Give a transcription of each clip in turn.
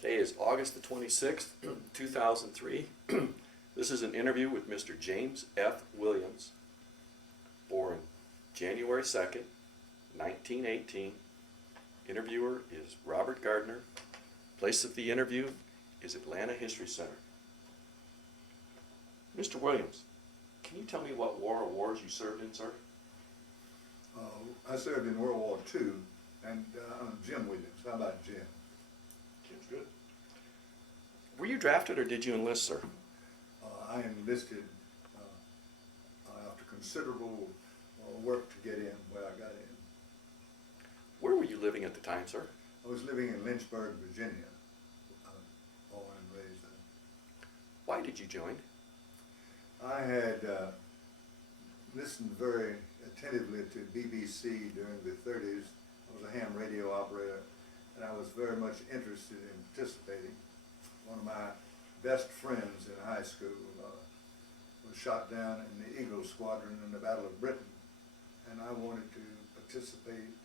Today is August the 26th, 2003. This is an interview with Mr. James F. Williams, born January 2nd, 1918. Interviewer is Robert Gardner. Place of the interview is Atlanta History Center. Mr. Williams, can you tell me what war or wars you served in, sir? I served in World War II, and I'm Jim Williams. How about Jim? Jim's good. Were you drafted or did you enlist, sir? I enlisted after considerable work to get in where I got in. Where were you living at the time, sir? I was living in Lynchburg, Virginia, born and raised there. Why did you join? I had listened very attentively to BBC during the 30s. I was a ham radio operator, and I was very much interested in participating. One of my best friends in high school was shot down in the Eagle Squadron in the Battle of Britain, and I wanted to participate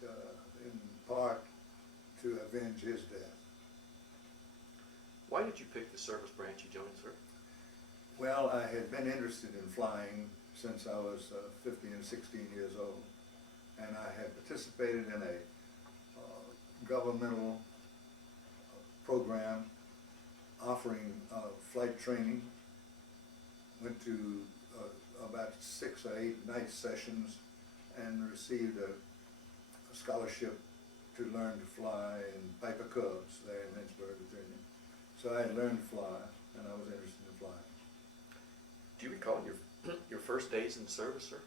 in part to avenge his death. Why did you pick the service branch you joined, sir? Well, I had been interested in flying since I was 15 and 16 years old, and I had participated in a governmental program offering flight training. Went to about 6 or 8 night sessions and received a scholarship to learn to fly in Piper Cubs there in Lynchburg, Virginia. So I had learned to fly, and I was interested in flying. Do you recall your first days in service, sir?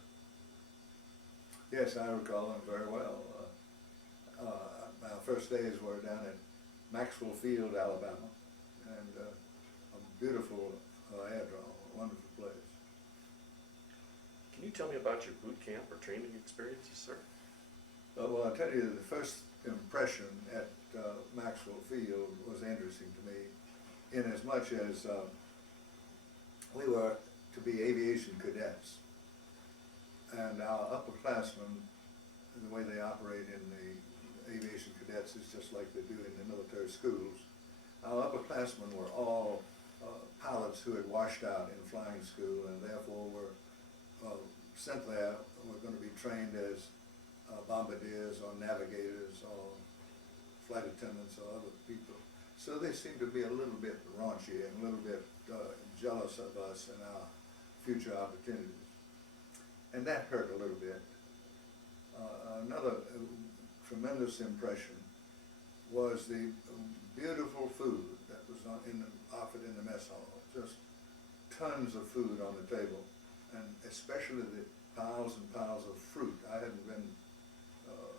Yes, I recall them very well. My first days were down at Maxwell Field, Alabama, and a beautiful aerodrome, a wonderful place. Can you tell me about your boot camp or training experiences, sir? Well, I'll tell you, the first impression at Maxwell Field was interesting to me, in as much as we were to be aviation cadets. And our upperclassmen, the way they operate in the aviation cadets is just like they do in the military schools. Our upperclassmen were all pilots who had washed out in flying school and therefore were sent there, were going to be trained as bombardiers or navigators or flight attendants or other people. So they seemed to be a little bit raunchy and a little bit jealous of us and our future opportunities. And that hurt a little bit. Another tremendous impression was the beautiful food that was offered in the mess hall. Just tons of food on the table, and especially the piles and piles of fruit. I hadn't been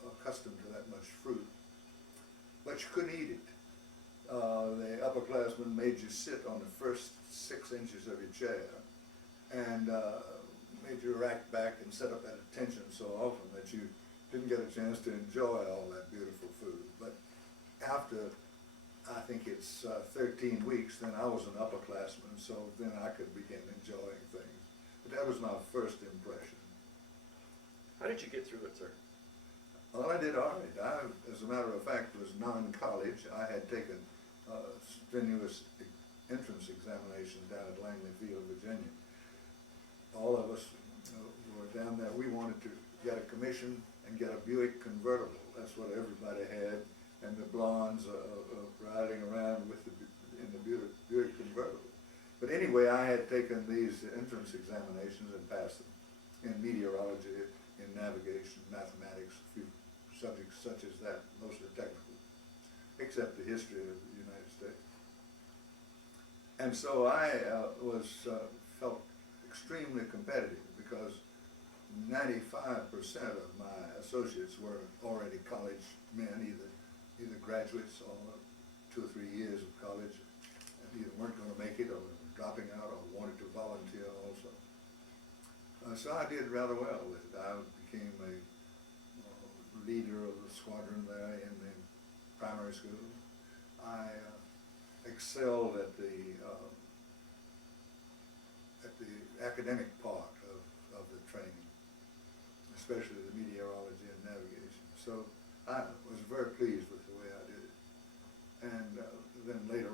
accustomed to that much fruit, but you couldn't eat it. The upperclassmen made you sit on the first 6 inches of your chair and made you rack back and set up at attention so often that you didn't get a chance to enjoy all that beautiful food. But after, I think it's 13 weeks, then I was an upperclassman, so then I could begin enjoying things. But that was my first impression. How did you get through it, sir? Well, I did all right. I, as a matter of fact, was non-college. I had taken strenuous entrance examinations down at Field, Virginia. All of us were down there. We wanted to get a commission and get a Buick convertible. That's what everybody had, and the blondes riding around with in the Buick convertible. But anyway, I had taken these entrance examinations and passed them in meteorology, in navigation, mathematics, a few subjects such as that, mostly technical, except the history of the United States. And so I felt extremely competitive because 95% of my associates were already college men, either graduates or 2 or 3 years of college, and either weren't going to make it or were dropping out or wanted to volunteer also. So I did rather well with it. I became a leader of the squadron there in the primary school. I excelled at the academic part of the training, especially the meteorology and navigation. So I was very pleased with the way I did it. And then later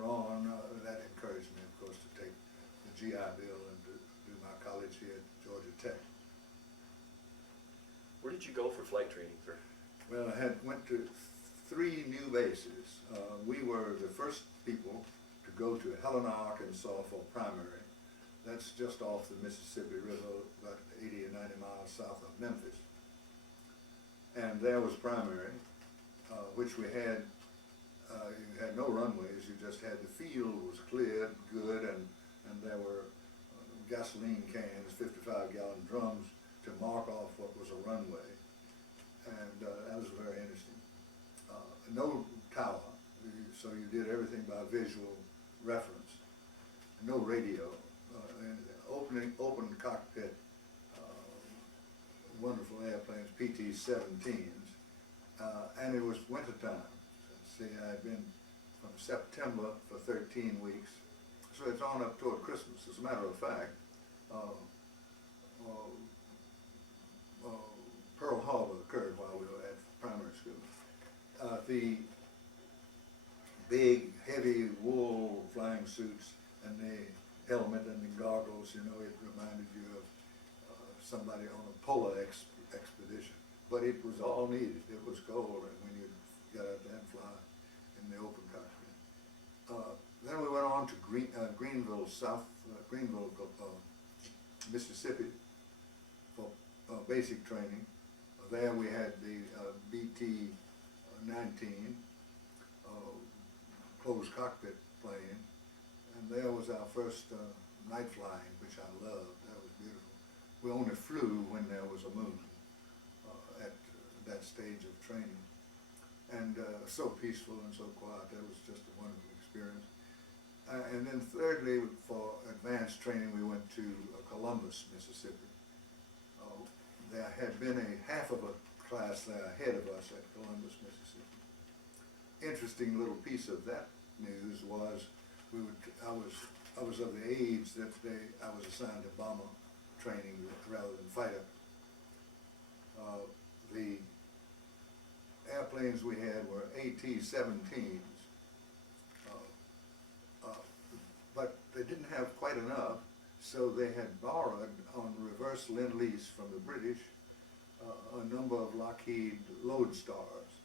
you go for flight training, sir? Well, I went to 3 new bases. We were the first people to go to Helena, Arkansas for primary. That's just off the Mississippi River, about 80 or 90 miles south of Memphis. And there was primary, which we had. You had no runways, you just had the field was cleared, good, and there were gasoline cans, 55-gallon drums to mark off what was a runway. And that was very interesting. No tower, so you did everything by visual reference. No radio, and open cockpit, wonderful airplanes, PT-17s, and it was wintertime. See, I'd been from September for 13 weeks, so it's on up toward Christmas. As a matter of fact, Pearl Harbor occurred while we were at primary school. The big, heavy wool flying suits and the helmet and the goggles, you know, it reminded you of somebody on a polar expedition. But it was all needed. It was cold, and when you got out there and fly in the open cockpit. Then we went on to Greenville, Mississippi for basic training. There we had the BT-19 closed cockpit plane, and there was our first night flying, which I loved. That was beautiful. We only flew when there was a moon at that stage of training. And so peaceful and so quiet. That was just a wonderful experience. And then thirdly, for advanced training, we went to Columbus, Mississippi. There had been half of a class there ahead of us at Columbus, Mississippi. Interesting little piece of that news was I was of the age that I was assigned to bomber training rather than fighter. The airplanes we had were AT-17s, but they didn't have quite enough, so they had borrowed on reverse lend-lease from the British a number of Lockheed Lodestars.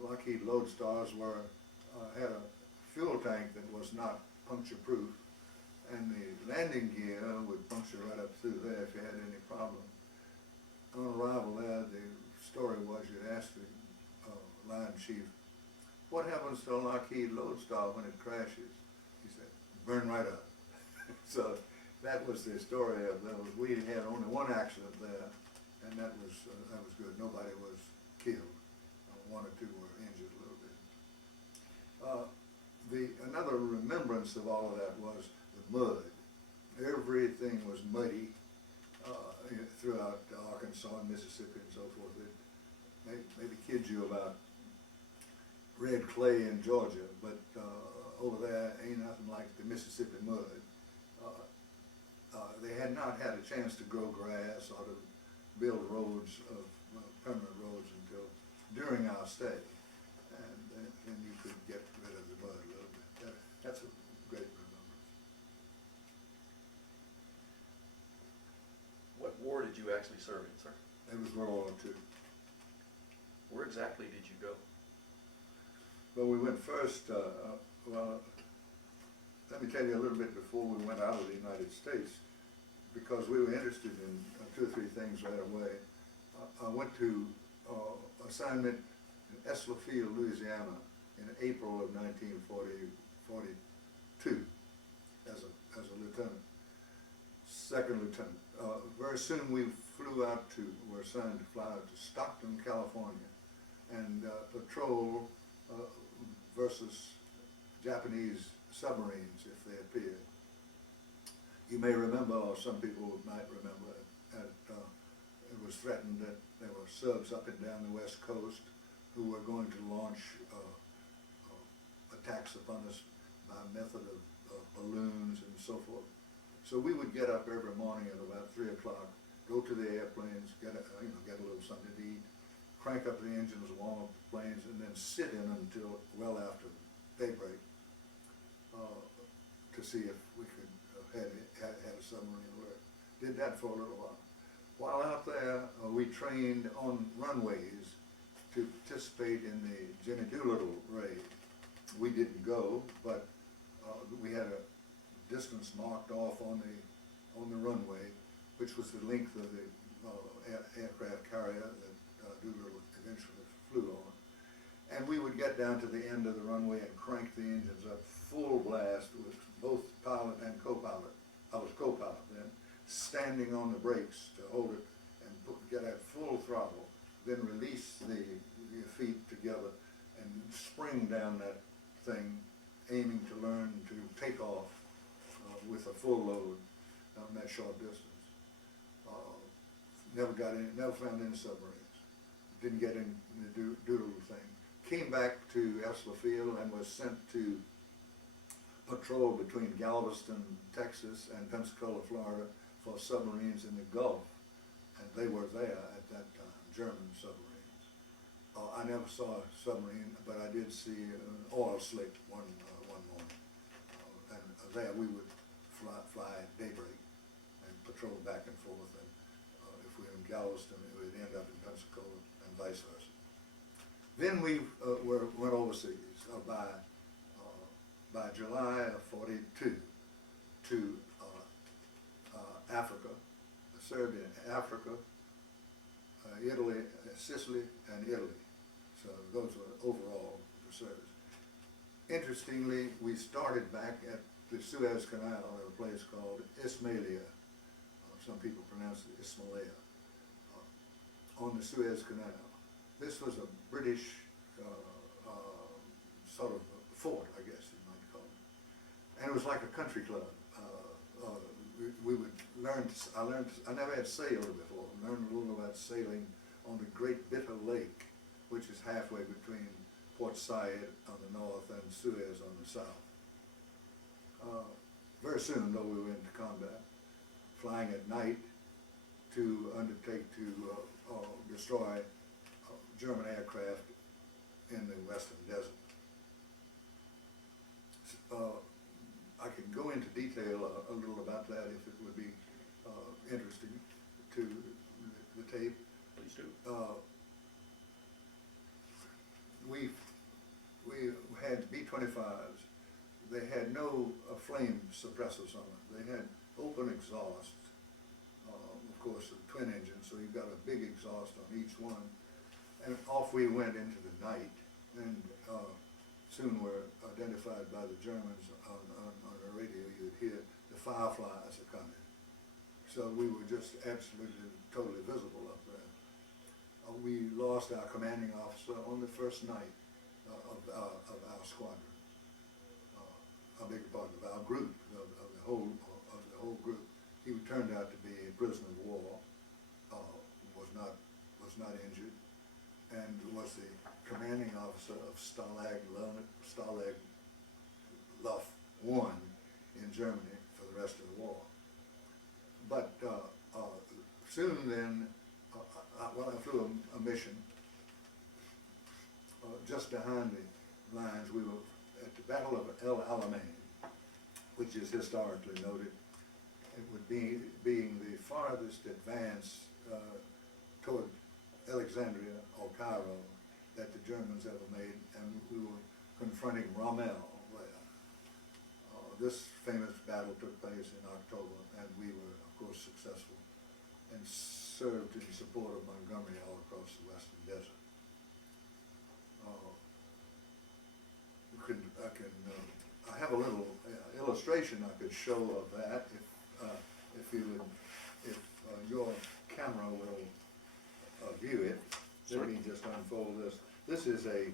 Lockheed Lodestars had a fuel tank that was not puncture-proof, and the landing gear would puncture right up through there if you had any problem. On arrival there, the story was you'd ask the line chief, what happens to a Lockheed Lodestar when it crashes? He said, burn right up. So that was the story of those. We had only one accident there, and that was good. Nobody was killed. One or two were injured a little bit. Another remembrance of all of that was the mud. Everything was muddy throughout Arkansas and Mississippi and so forth. It maybe kids you about red clay in Georgia, but over there ain't nothing like the Mississippi mud. They had not had a chance to grow grass or to build roads, permanent roads, until during our stay, and then you could get rid of the mud a little bit. That's a great remembrance. What war did you actually serve in, sir? It was World War II. Where exactly did you go? Well, we went first, let me tell you a little bit before we went out of the United States, because we were interested in 2 or 3 things right away. I went to assignment in Maxwell Field, Louisiana in April of 1942 as a lieutenant, second lieutenant. Very soon we were assigned to fly out to Stockton, California, and patrol versus Japanese submarines if they appeared. You may remember, or some people might remember, that it was threatened that there were subs up and down the West Coast who were going to launch attacks upon us by method of balloons and so forth. So we would get up every morning at about 3 o'clock, go to the airplanes, get a little something to eat, crank up the engines, warm up the planes, and then sit in until well after daybreak to see if we could had a submarine alert. Did that for a little while. While out there, we trained on runways to participate in the Jimmy Doolittle raid. We didn't go, but we had a distance marked off on the runway, which was the length of the aircraft carrier that Doolittle eventually flew on. And we would get down to the end of the runway and crank the engines up full blast with both pilot and co-pilot. I was co-pilot then, standing on the brakes to hold it and get at full throttle, then release the feet together and spring down that thing, aiming to learn to take off with a full load on that short distance. Never found any submarines. Didn't get in the Doolittle thing. Came back to Maxwell Field and was sent to patrol between Galveston, Texas and Pensacola, Florida for submarines in the Gulf. And they were there at that time, German submarines. I never saw a submarine, but I did see an oil slick one morning. And there we would fly at daybreak and patrol back and forth. And if we were in Galveston, it would end up in Pensacola and vice versa. Then we went overseas by July of '42 to Africa, served in Africa, Italy, Sicily, and Italy. So those were overall the service. Interestingly, we started back at the Suez Canal at a place called Ismailia. Some people pronounce it Ismailia, on the Suez Canal. This was a British sort of fort, I guess you might call it. And it was like a country club. We would learn, I never had sailed before, learned a little about sailing on the Great Bitter Lake, which is halfway between Port Said on the north and Suez on the south. Very soon, though, we went into combat, flying at night to undertake to destroy German aircraft in the Western Desert. I can go into detail a little about that if it would be interesting to the tape. Please do. We had B-25s. They had no flame suppressors on them. They had open exhaust, of course, a twin engine, so you've got a big exhaust on each one. And off we went into the night, and soon were identified by the Germans on the radio. You'd hear the fireflies are coming. So we were just absolutely, totally visible up there. We lost our commanding officer on the first night of our squadron. I beg your pardon, of our group, of the whole group. He turned out to be a prisoner of war, was not injured, and was the commanding officer of Stalag Luft 1 in Germany for the rest of the war. But soon then, I flew a mission just behind the lines. We were at the Battle of El Alamein, which is historically noted. It would be being the farthest advance toward Alexandria or Cairo that the Germans ever made, and we were confronting Rommel there. This famous battle took place in October, and we were, of course, successful and served in support of Montgomery all across the Western Desert. I have a little illustration I could show of that if your camera will view it. Let me just unfold this. This is a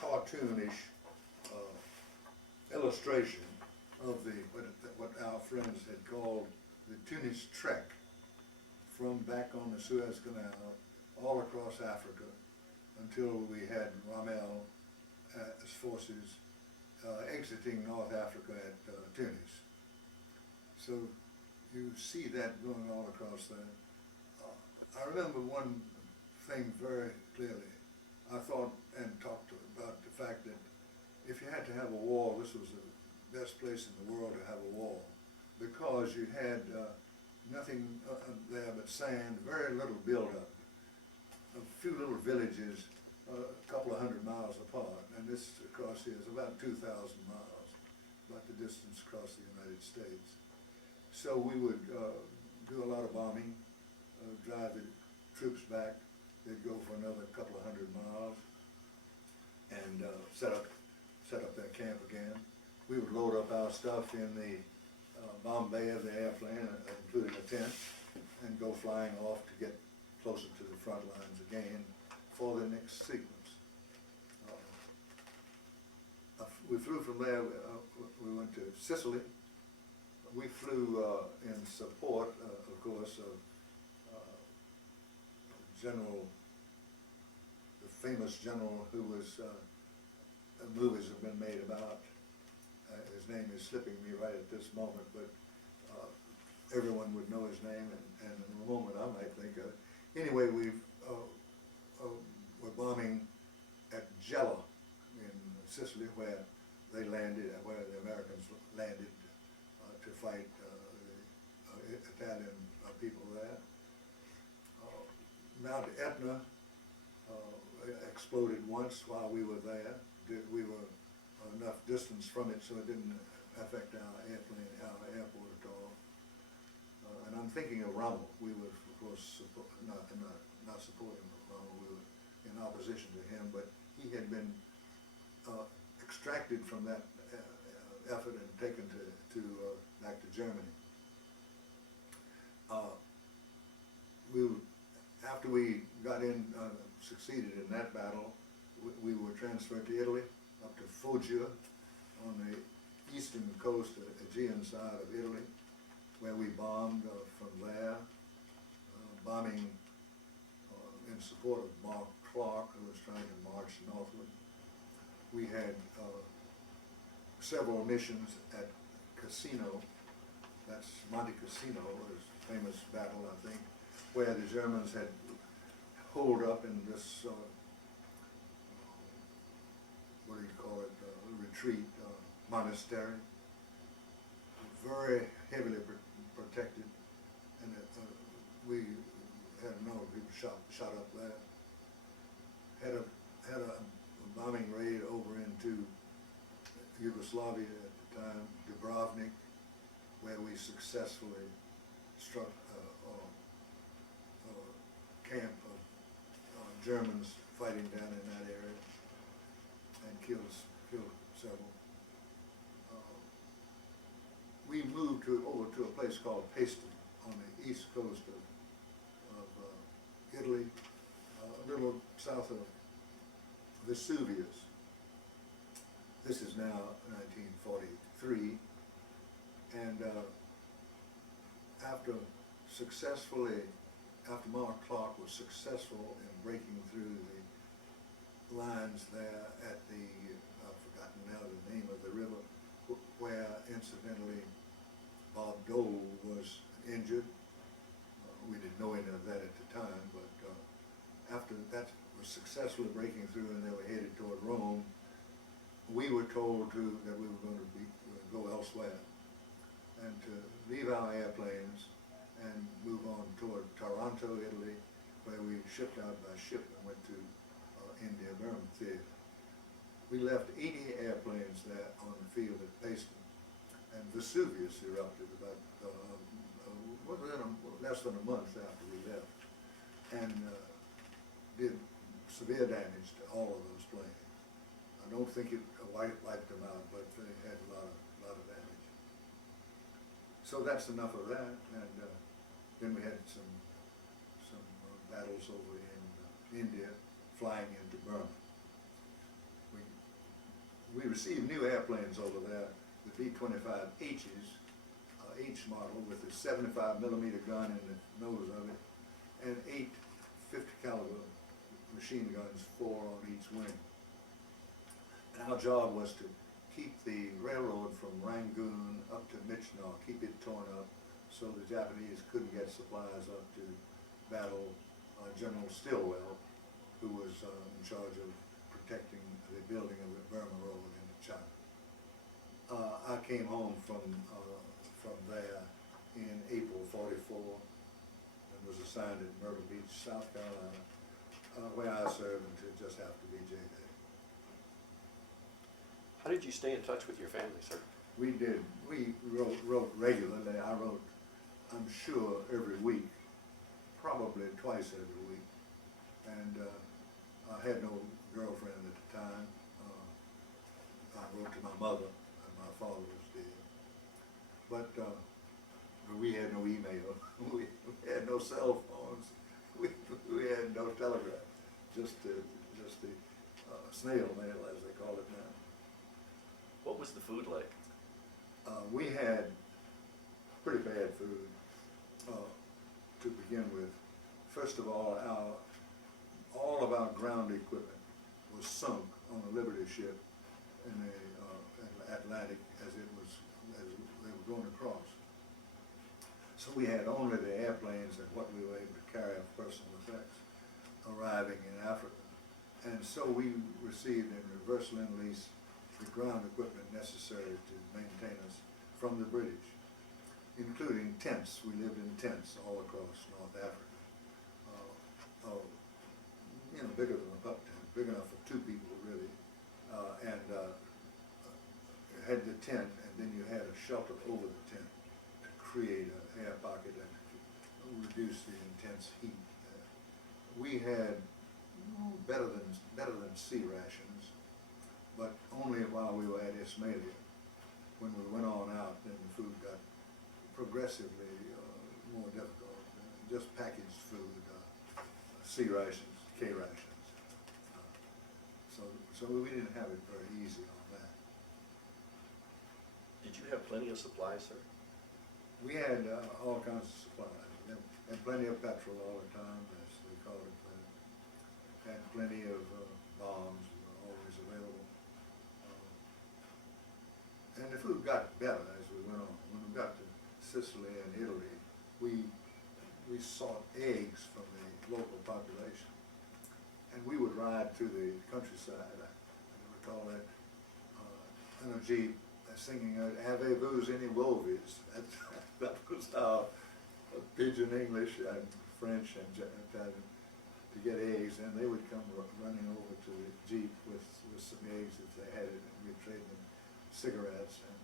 cartoonish illustration of what our friends had called the Tunis Trek from back on the Suez Canal all across Africa until we had Rommel's forces exiting North Africa at Tunis. So you see that going all across there. I remember one thing very clearly. I thought and talked about the fact that if you had to have a war, this was the best place in the world to have a war. because you had nothing there but sand, very little buildup. A few little villages, a couple of 100 miles apart, and this across here is about 2,000 miles, about the distance across the United States. So we would do a lot of bombing, drive the troops back. They'd go for another couple of 100 miles and set up their camp again. We would load up our stuff in the bomb bay of the airplane, including a tent, and go flying off to get closer to the front lines again for the next sequence. We flew from there, we went to Sicily. We flew in support, of course, of the famous general who was, movies have been made about. His name is slipping me right at this moment, but everyone would know his name, and in a moment I might think of it. Anyway, we were bombing at Gela in Sicily, where they landed, where the Americans landed to fight the Italian people there. Mount Etna exploded once while we were there. We were enough distance from it so it didn't affect our airport at all. And I'm thinking of Rommel. We were, of course, not supporting Rommel. We were in opposition to him, but he had been extracted from that effort and taken back to Germany. After we got in, succeeded in that battle, we were transferred to Italy, up to Foggia, on the eastern coast, the Aegean side of Italy, where we bombed from there, bombing in support of Mark Clark, who was trying to march northward. We had several missions at Cassino, that's Monte Cassino, was a famous battle, I think, where the Germans had holed up in this, what do you call it, retreat, monastery, very heavily protected, and we had a number of people shot up there. Had a bombing raid over into Yugoslavia at the time, Dubrovnik, where we successfully struck a camp of Germans fighting down in that area and killed several. We moved over to a place called Paceman on the east coast of Italy, a little south of Vesuvius. This is now 1943, and after Mark Clark was successful in breaking through the lines there at the, I've forgotten now the name of the river, where incidentally Bob Dole was injured. We didn't know any of that at the time, but after that was successfully breaking through and they were headed toward Rome, we were told that we were going to go elsewhere and to leave our airplanes and move on toward Taranto, Italy, where we shipped out by ship and went to India-Burma theater. We left 80 airplanes there on the field at Paceman, and Vesuvius erupted about less than a month after we left, and did severe damage to all of those planes. I don't think it wiped them out, but they had a lot of damage. So that's enough of that, and then we had some battles over in India, flying into Burma. We received new airplanes over there, the B-25H's, H model with a 75 millimeter gun in the nose of it, and 8 50 caliber machine guns, 4 on each wing. And our job was to keep the railroad from Rangoon up to Myitkyina, keep it torn up, so the Japanese couldn't get supplies up to battle General Stilwell, who was in charge of protecting the building of the Burma Road into China. I came home from from there in April '44 and was assigned at Myrtle Beach, South Carolina, where I served until just after VJ Day. How did you stay in touch with your family, sir? We did. We wrote regularly. I wrote, I'm sure, every week, probably twice every week. And I had no girlfriend at the time. I wrote to my mother, and my father was dead. But we had no email. We had no cell phones. We had no telegraph. Just the snail mail, as they call it now. What was the food like? We had pretty bad food to begin with. First of all, all of our ground equipment was sunk on the Liberty ship in the Atlantic as they were going across. So we had only the airplanes and what we were able to carry of personal effects arriving in Africa. And so we received in reverse lend-lease the ground equipment necessary to maintain us from the British, including tents. We lived in tents all across North Africa. Bigger than a pup tent, big enough for two people really. Had the tent, and then you had a shelter over the tent to create an air pocket and to reduce the intense heat. We had better than sea rations, but only while we were at Ismailia. When we went on out, then the food got progressively more difficult. Just packaged food, C rations, K rations. So we didn't have it very easy on that. Did you have plenty of supplies, sir? We had all kinds of supplies, and plenty of petrol all the time, as they called it. Had plenty of bombs always available. And the food got better as we went on. When we got to Sicily and Italy, we sought eggs from the local population. And we would ride through the countryside, I recall that, in a Jeep, singing out, "Avez-vous any wolvies?" That was our pidgin English and French and Italian to get eggs, and they would come running over to the Jeep with some eggs if they had it, and we'd trade them cigarettes and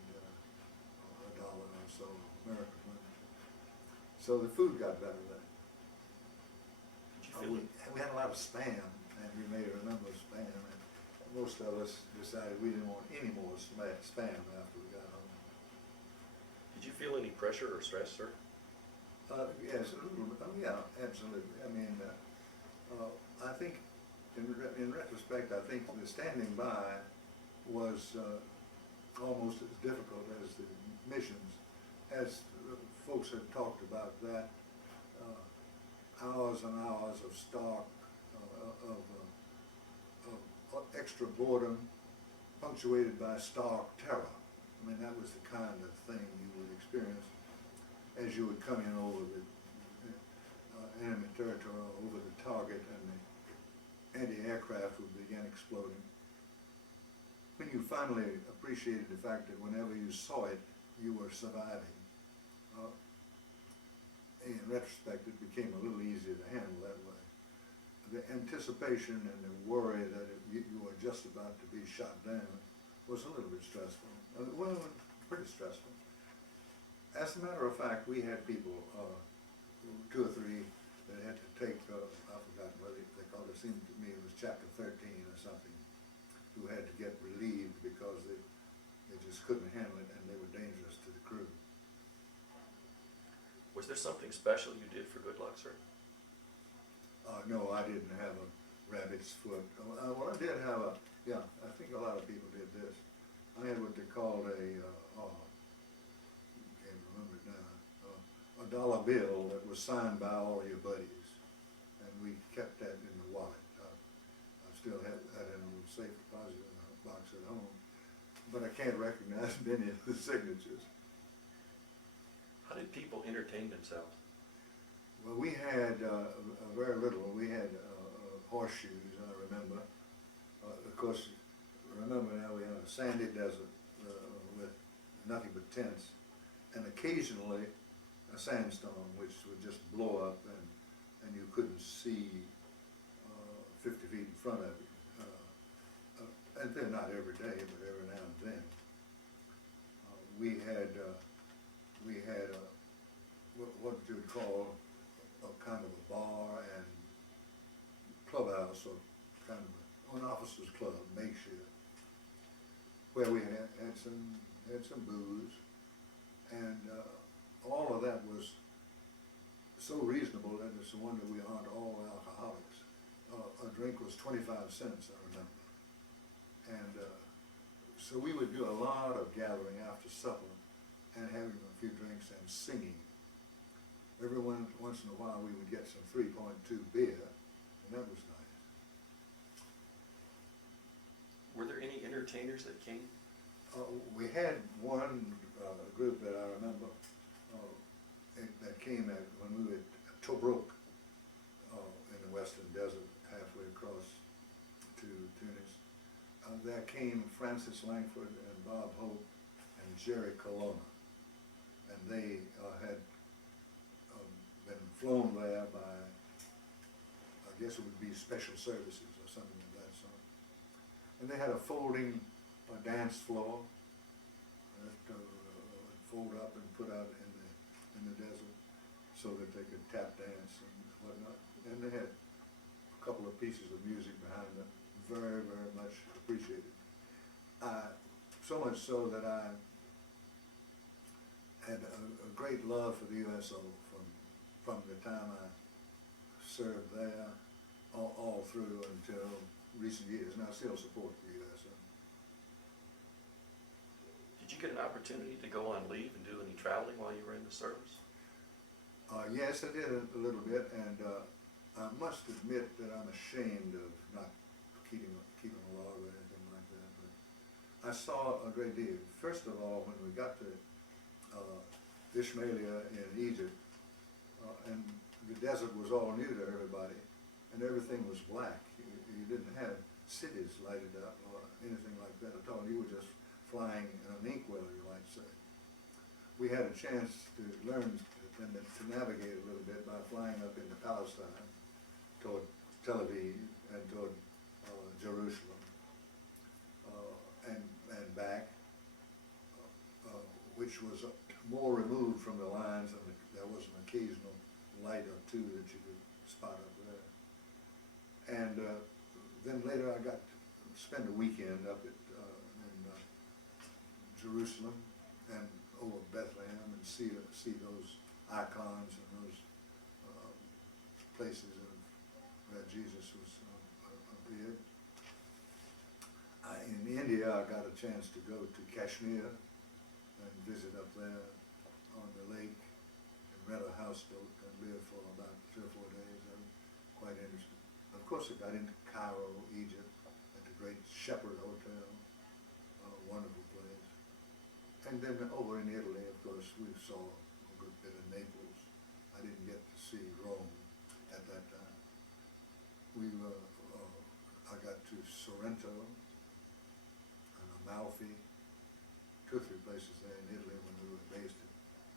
$1 or so American money. So the food got better then. We had a lot of spam, and we made a number of spam, and most of us decided we didn't want any more spam after we got home. Did you feel any pressure or stress, sir? Yes, a little bit. Oh, yeah, absolutely. I mean, I think, in retrospect, I think the standing by was almost as difficult as the missions, as folks have talked about that. Hours and hours of stark, of extra boredom, punctuated by stark terror. I mean, that was the kind of thing you would experience as you would come in over the enemy territory, over the target, and the anti-aircraft would begin exploding. When you finally appreciated the fact that whenever you saw it, you were surviving, in retrospect, it became a little easier to handle that way. The anticipation and the worry that you were just about to be shot down was a little bit stressful. Well, pretty stressful. As a matter of fact, we had people, 2 or 3, that had to take, I forgot what they called it, seemed to me it was chapter 13 or something, who had to get relieved because they just couldn't handle it and they were dangerous to the crew. Was there something special you did for good luck, sir? No, I didn't have a rabbit's foot. Well, I did have I think a lot of people did this. I had what they called can't remember it now, a $1 bill that was signed by all your buddies. And we kept that in the wallet. I still have that in a safe deposit box at home. But I can't recognize many of the signatures. How did people entertain themselves? Well, we had very little. We had horseshoes, I remember. Of course, remember now we had a sandy desert with nothing but tents. and occasionally a sandstorm, which would just blow up and you couldn't see 50 feet in front of you. And they're not every day, but every now and then. We had what you would call a kind of a bar and clubhouse, or kind of an officers' club, makeshift, where we had some booze, and all of that was so reasonable that it's a wonder we aren't all alcoholics. A drink was 25 cents, I remember. And so we would do a lot of gathering after supper and having a few drinks and singing. Every once in a while we would get some 3.2 beer, and that was nice. Were there any entertainers that came? We had one group that I remember that came when we were at Tobruk in the Western Desert, halfway across to Tunis. There came Francis Langford and Bob Hope and Jerry Colonna, and they had been flown there by, I guess it would be special services or something of that sort. And they had a folding dance floor that would fold up and put out in the desert so that they could tap dance and whatnot. And they had a couple of pieces of music behind them, very, very much appreciated. So much so that I had a great love for the USO from the time I served there all through until recent years, and I still support the USO. Did you get an opportunity to go on leave and do any traveling while you were in the service? Yes, I did a little bit, and I must admit that I'm ashamed of not keeping a log or anything like that, but I saw a great deal. First of all, when we got to Ismailia in Egypt, and the desert was all new to everybody, and everything was black. You didn't have cities lighted up or anything like that at all. You were just flying in an inkwell, you might say. We had a chance to learn to navigate a little bit by flying up into Palestine, toward Tel Aviv and toward Jerusalem, and back, which was more removed from the lines, and there was an occasional light or two that you could spot up there. And then later I got to spend a weekend up in Jerusalem and over Bethlehem and see those icons and those places where Jesus was appeared. In India, I got a chance to go to Kashmir and visit up there on the lake and rent a houseboat and live for about 3 or 4 days. That was quite interesting. Of course, I got into Cairo, Egypt, at the Great Shepherd Hotel, a wonderful place. And then over in Italy, of course, we saw a good bit of Naples. I didn't get to see Rome at that time. I got to Sorrento and Amalfi, 2 or 3 places there in Italy when we were based in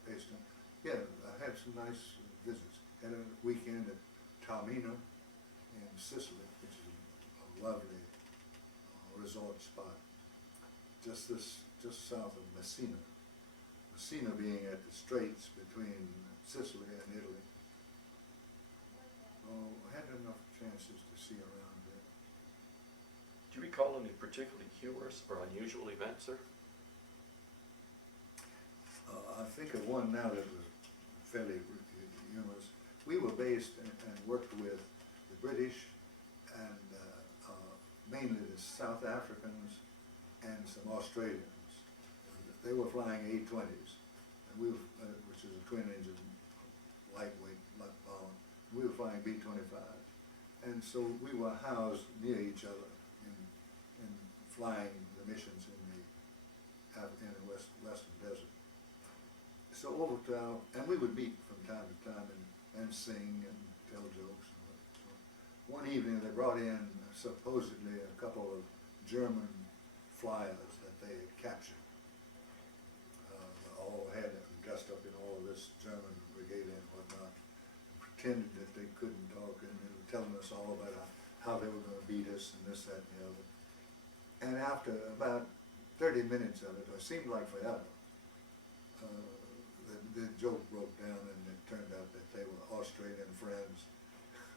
Paceman. Yeah, I had some nice visits. Had a weekend at Taormina in Sicily, which is a lovely resort spot. Just south of Messina. Messina being at the straits between Sicily and Italy. Oh, I had enough chances to see around there. Do you recall any particularly humorous or unusual events, sir? I think of one now that was fairly humorous. We were based and worked with the British and mainly the South Africans and some Australians. They were flying A-20s, and we were, which is a twin-engine, lightweight bomber. We were flying B-25s, and so we were housed near each other in flying the missions in the western desert. So over to and we would meet from time to time and sing and tell jokes. And so one evening they brought in supposedly a couple of German flyers that they had captured. All had this German brigade and whatnot, pretended that they couldn't talk, and they were telling us all about how they were gonna beat us and this, that, and the other. And after about 30 minutes of it, or seemed like forever, the joke broke down, and it turned out that they were Australian friends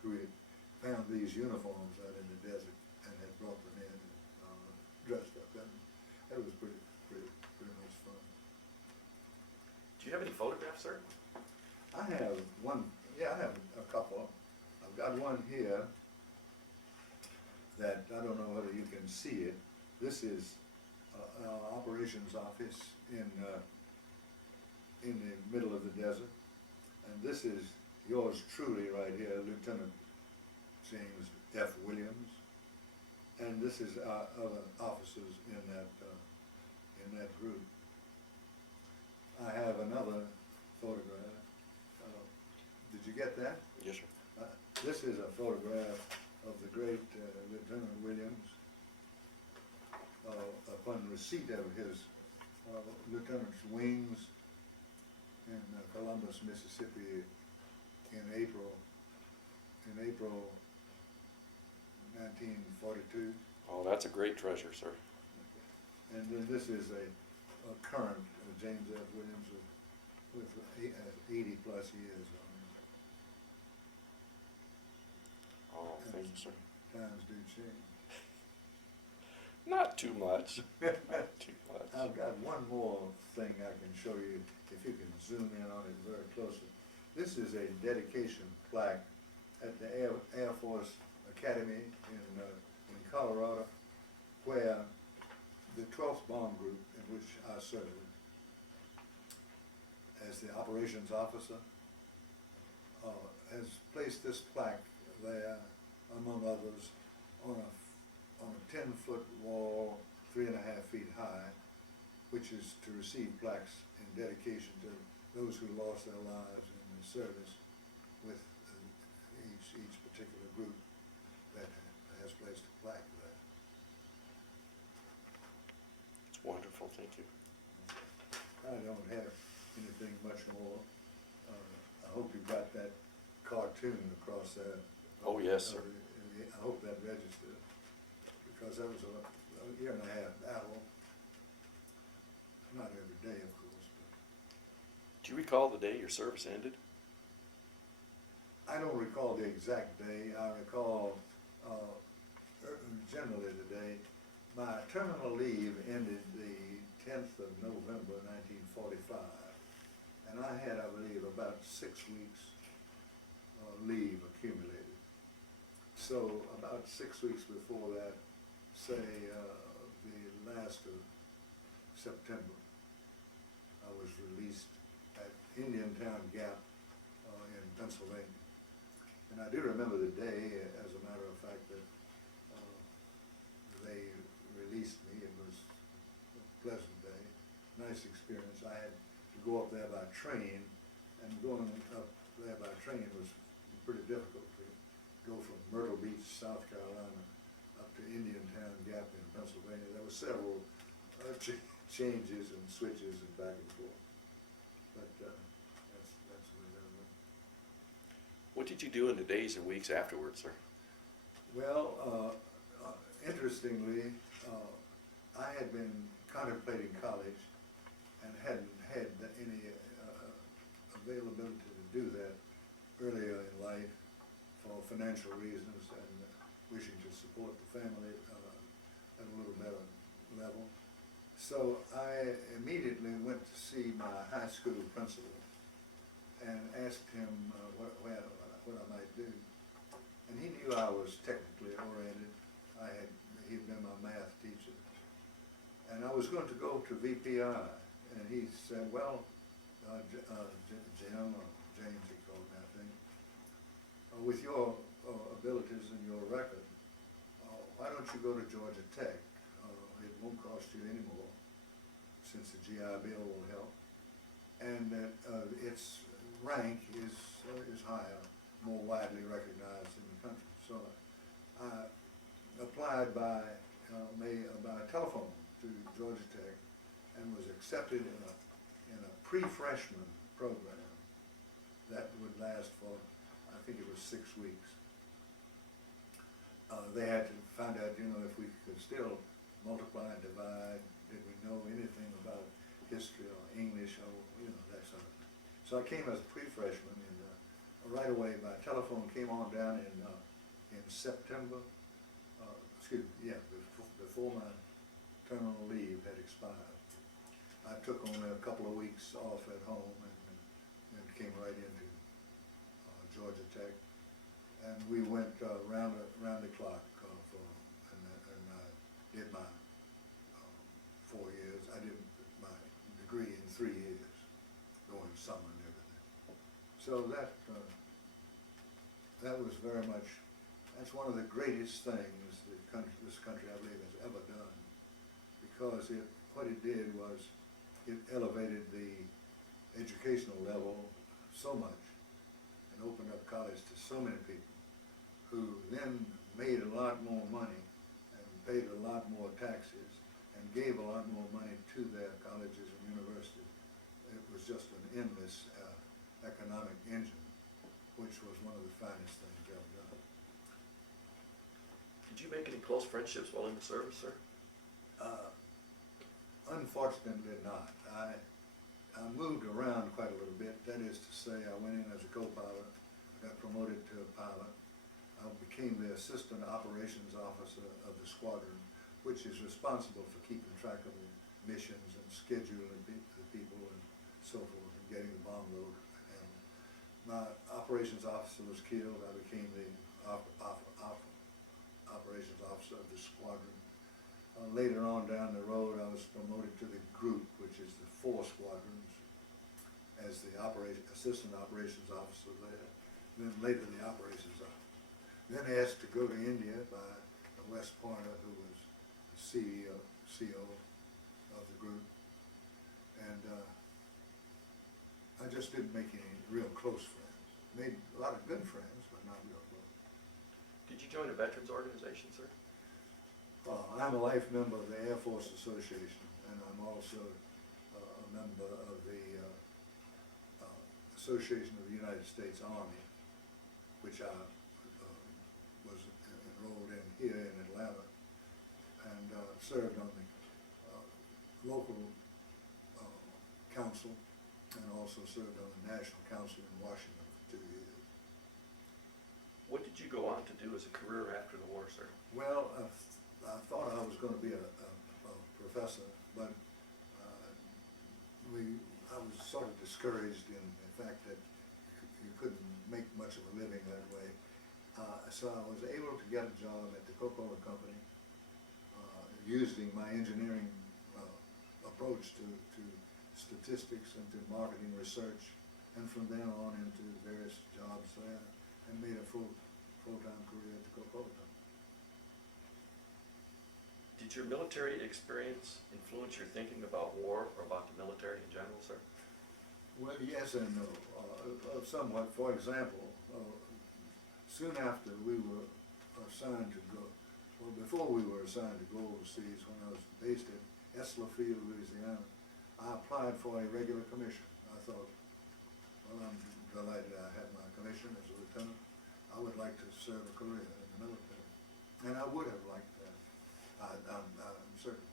who had found these uniforms out in the desert and had brought them in and dressed up. And that was pretty much fun. Do you have any photographs, sir? I have one, yeah, I have a couple. I've got one here that, I don't know whether you can see it. This is our operations office in the middle of the desert. And this is yours truly right here, Lieutenant James F. Williams. And this is our other officers in that group. I have another photograph. Did you get that? Yes, sir. This is a photograph of the great Lieutenant Williams upon receipt of his lieutenant's wings in Columbus, Mississippi in April 1942. Oh, that's a great treasure, sir. And then this is a current James F. Williams with 80 plus years on him. Oh, thank you, sir. Times do change. Not too much. Not too much. I've got one more thing I can show you, if you can zoom in on it very closely. This is a dedication plaque at the Air Force Academy in Colorado, where the 12th Bomb Group, in which I served as the operations officer, has placed this plaque there, among others, on a 10-foot wall, 3.5 feet high, which is to receive plaques in dedication to those who lost their lives in the service with each particular group that has placed a plaque there. It's wonderful, thank you. I don't have anything much more. I hope you got that cartoon across there. Oh, yes, sir. I hope that registered, because that was a year and a half battle. Not every day, of course, but Do you recall the day your service ended? I don't recall the exact day. I recall generally the day. My terminal leave ended the 10th of November 1945, and I had, I believe, about 6 weeks leave accumulated. So about 6 weeks before that, say the last of September, I was released at Indiantown Gap in Pennsylvania. And I do remember the day, as a matter of fact, that they released me. It was a pleasant day, nice experience. I had to go up there by train, and going up there by train was pretty difficult to go from Myrtle Beach, South Carolina, up to Indiantown Gap in Pennsylvania. There were several changes and switches and back and forth, but that's the way that went. What did you do in the days and weeks afterwards, sir? Well, interestingly, I had been contemplating college and hadn't had any availability to do that earlier in life for financial reasons and wishing to support the family at a little better level. So I immediately went to see my high school principal and asked him what I might do. And he knew I was technically oriented. He'd been my math teacher. And I was going to go to VPI. And he said, well, Jim, or James he called me, I think, with your abilities and your record, why don't you go to Georgia Tech? It won't cost you any more, since the GI Bill will help. And that its rank is higher, more widely recognized in the country. So I applied by telephone to Georgia Tech and was accepted in a pre-freshman program that would last for, I think it was 6 weeks. They had to find out, you know, if we could still multiply and divide, did we know anything about history or English or, you know, that sort of thing. So I came as a pre-freshman, and right away my telephone came on down in September, before my terminal leave had expired. I took only a couple of weeks off at home and came right into Georgia Tech. And we went round the clock and I did my 4 years. I did my degree in 3 years, going summer and everything. So that was very much, that's one of the greatest things this country, I believe, has ever done, because what it did was it elevated the educational level so much and opened up college to so many people, who then made a lot more money and paid a lot more taxes and gave a lot more money to their colleges and universities. It was just an endless economic engine, which was one of the finest things ever done. Did you make any close friendships while in the service, sir? Unfortunately not. I moved around quite a little bit. That is to say, I went in as a co-pilot. I got promoted to a pilot. I became the assistant operations officer of the squadron, which is responsible for keeping track of the missions and scheduling the people and so forth, and getting the bomb load. And my operations officer was killed. I became the operations officer of the squadron. Later on down the road, I was promoted to the group, which is the 4 squadrons, as the assistant operations officer there. Then later the operations officer. Then asked to go to India by West Pointer, who was the CEO of the group. And I just didn't make any real close friends. Made a lot of good friends, but not real close. Did you join a veterans organization, sir? I'm a life member of the Air Force Association, and I'm also a member of the Association of the United States Army, which I was enrolled in here in Atlanta, and served on the local council, and also served on the National Council in Washington for 2 years. What did you go on to do as a career after the war, sir? Well, I thought I was going to be a professor, but I was sort of discouraged in the fact that you couldn't make much of a living that way. So I was able to get a job at the Coca-Cola Company, using my engineering approach to statistics and to marketing research, and from then on into various jobs there, and made a full-time career at the Coca-Cola Company. Did your military experience influence your thinking about war or about the military in general, sir? Well, yes and no, somewhat. For example, soon after we were assigned to go, well, before we were assigned to go overseas, when I was based at Maxwell Field, Louisiana, I applied for a regular commission. I thought, well, I'm delighted I had my commission as a lieutenant. I would like to serve a career in the military, and I would have liked that. I'm certain.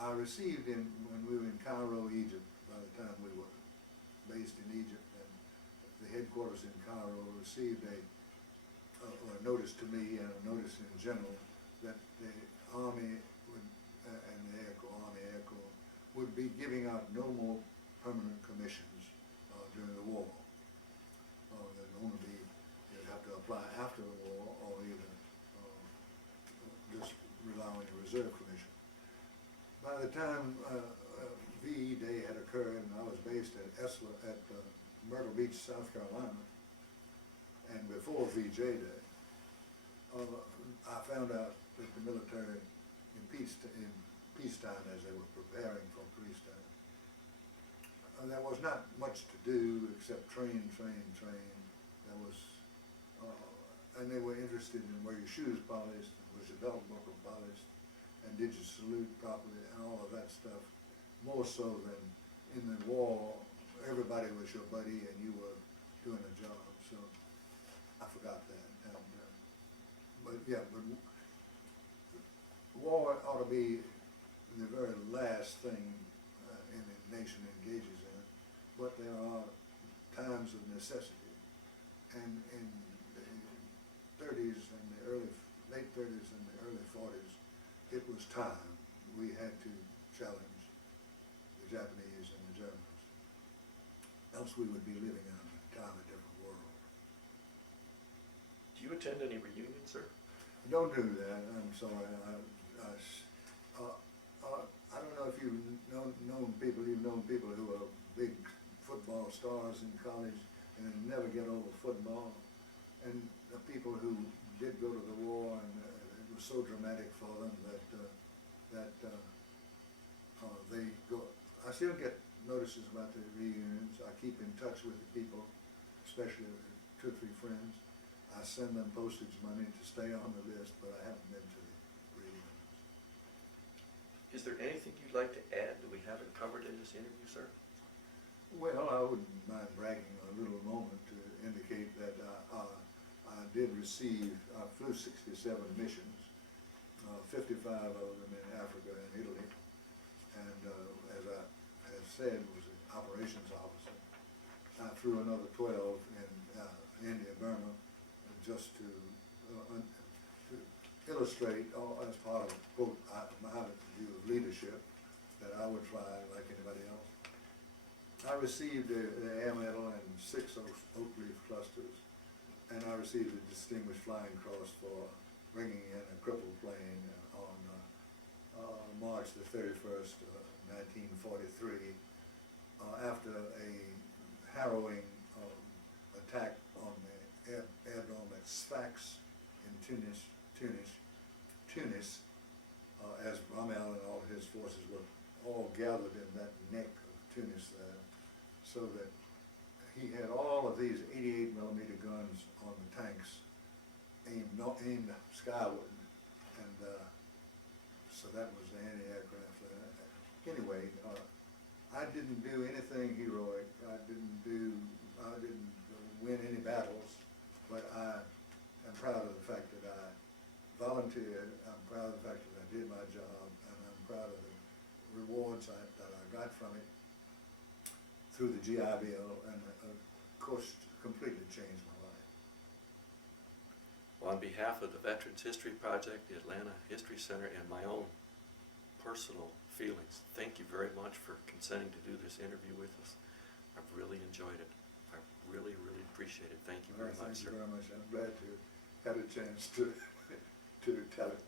I received when we were in Cairo, Egypt, by the time we were based in Egypt, and the headquarters in Cairo received a notice to me and a notice in general that the Army and the Army Air Corps would be giving out no more permanent commissions during the war. There'd only be, you'd have to apply after the war, or even just rely on your reserve commission. By the time VE Day had occurred, and I was based at Myrtle Beach, South Carolina, and before VJ Day, I found out that the military in peacetime, as they were preparing for peacetime, there was not much to do except train. There was, and they were interested in were your shoes polished, was your belt buckle polished, and did you salute properly, and all of that stuff. More so than in the war, everybody was your buddy, and you were doing a job, so I forgot that. And, but yeah, but war ought to be the very last thing any nation engages in, but there are times of necessity. And in the 30s and late 30s and the early 40s, it was time. We had to challenge the Japanese and the Germans, else we would be living in an entirely different world. Do you attend any reunions, sir? Don't do that, I'm sorry. I don't know if you've known people who are big football stars in college and never get over football, and the people who did go to the war and it was so dramatic for them that they go. I still get notices about the reunions. I keep in touch with the people, especially 2 or 3 friends. I send them postage money to stay on the list, but I haven't been to the reunions. Is there anything you'd like to add that we haven't covered in this interview, sir? Well, I wouldn't mind bragging a little moment to indicate that I did receive, I flew 67 missions, 55 of them in Africa and Italy, and as I have said, was an operations officer. I flew another 12 in India, Burma, just to illustrate, as part of, quote, my view of leadership, that I would fly like anybody else. I received the Air Medal and 6 oak leaf clusters, and I received a Distinguished Flying Cross for bringing in a crippled plane on March the 31st, 1943, after a harrowing attack on the aerodrome at Sfax in Tunis, as Rommel and all his forces were all gathered in that neck of Tunis there, so that he had all of these 88mm guns on the tanks aimed skyward, and so that was the anti-aircraft. Anyway, I didn't do anything heroic. I didn't win any battles, but I am proud of the fact that I volunteered. I'm proud of the fact that I did my job, and I'm proud of the rewards that I got from it through the GI Bill, and of course completely changed my life. Well, on behalf of the Veterans History Project, the Atlanta History Center, and my own personal feelings, thank you very much for consenting to do this interview with us. I've really enjoyed it. I really, really appreciate it. Thank you very much, sir. Thank you very much. I'm glad to have a chance to tell it.